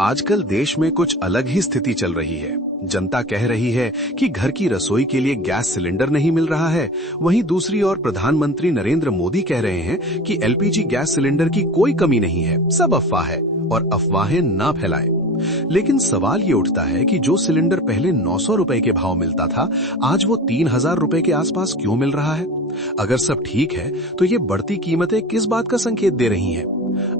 आजकल देश में कुछ अलग ही स्थिति चल रही है। जनता कह रही है कि घर की रसोई के लिए गैस सिलेंडर नहीं मिल रहा है। वहीं दूसरी ओर प्रधानमंत्री नरेंद्र मोदी कह रहे हैं कि एलपीजी गैस सिलेंडर की कोई कमी नहीं है, सब अफवाह है और अफवाहें ना फैलाएं। लेकिन सवाल ये उठता है कि जो सिलेंडर पहले 900 रुपए के भाव मिलता था, आज वो 3000 रुपए के आसपास क्यों मिल रहा है? अगर सब ठीक है तो ये बढ़ती कीमतें किस बात का संकेत दे रही हैं?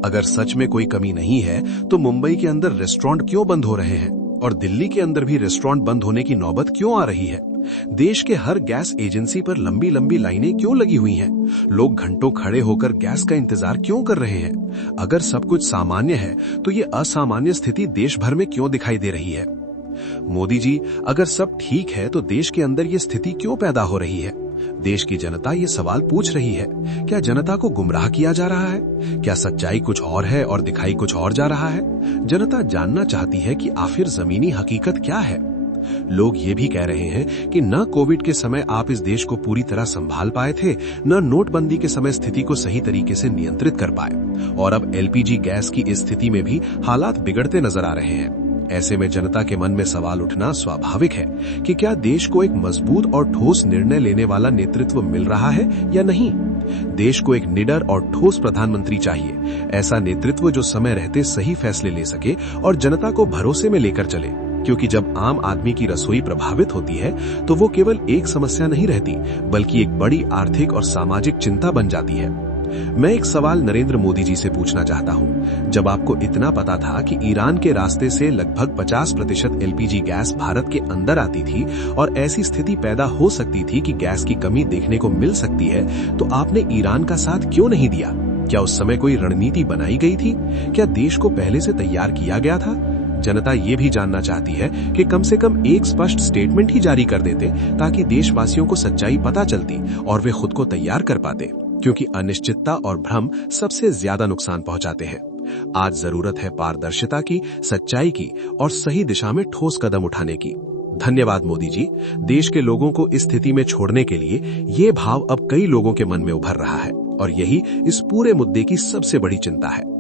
अगर सच में कोई कमी नहीं है तो मुंबई के अंदर रेस्टोरेंट क्यों बंद हो रहे हैं और दिल्ली के अंदर भी रेस्टोरेंट बंद होने की नौबत क्यों आ रही है? देश के हर गैस एजेंसी पर लंबी लंबी लाइनें क्यों लगी हुई हैं? लोग घंटों खड़े होकर गैस का इंतजार क्यों कर रहे हैं? अगर सब कुछ सामान्य है तो ये असामान्य स्थिति देश भर में क्यों दिखाई दे रही है? मोदी जी, अगर सब ठीक है तो देश के अंदर ये स्थिति क्यों पैदा हो रही है? देश की जनता ये सवाल पूछ रही है। क्या जनता को गुमराह किया जा रहा है? क्या सच्चाई कुछ और है और दिखाई कुछ और जा रहा है? जनता जानना चाहती है कि आखिर जमीनी हकीकत क्या है। लोग ये भी कह रहे हैं कि न कोविड के समय आप इस देश को पूरी तरह संभाल पाए थे, न नोटबंदी के समय स्थिति को सही तरीके से नियंत्रित कर पाए, और अब एलपीजी गैस की इस स्थिति में भी हालात बिगड़ते नजर आ रहे हैं। ऐसे में जनता के मन में सवाल उठना स्वाभाविक है कि क्या देश को एक मजबूत और ठोस निर्णय लेने वाला नेतृत्व मिल रहा है या नहीं? देश को एक निडर और ठोस प्रधानमंत्री चाहिए, ऐसा नेतृत्व जो समय रहते सही फैसले ले सके और जनता को भरोसे में लेकर चले। क्योंकि जब आम आदमी की रसोई प्रभावित होती है तो वो केवल एक समस्या नहीं रहती, बल्कि एक बड़ी आर्थिक और सामाजिक चिंता बन जाती है। मैं एक सवाल नरेंद्र मोदी जी से पूछना चाहता हूं। जब आपको इतना पता था कि ईरान के रास्ते से लगभग 50% एलपीजी गैस भारत के अंदर आती थी और ऐसी स्थिति पैदा हो सकती थी कि गैस की कमी देखने को मिल सकती है, तो आपने ईरान का साथ क्यों नहीं दिया? क्या उस समय कोई रणनीति बनाई गई थी? क्या देश को पहले से तैयार किया गया था? जनता ये भी जानना चाहती है कि कम से कम एक स्पष्ट स्टेटमेंट ही जारी कर देते, ताकि देशवासियों को सच्चाई पता चलती और वे खुद को तैयार कर पाते, क्योंकि अनिश्चितता और भ्रम सबसे ज्यादा नुकसान पहुंचाते हैं। आज जरूरत है पारदर्शिता की, सच्चाई की और सही दिशा में ठोस कदम उठाने की। धन्यवाद मोदी जी। देश के लोगों को इस स्थिति में छोड़ने के लिए ये भाव अब कई लोगों के मन में उभर रहा है और यही इस पूरे मुद्दे की सबसे बड़ी चिंता है।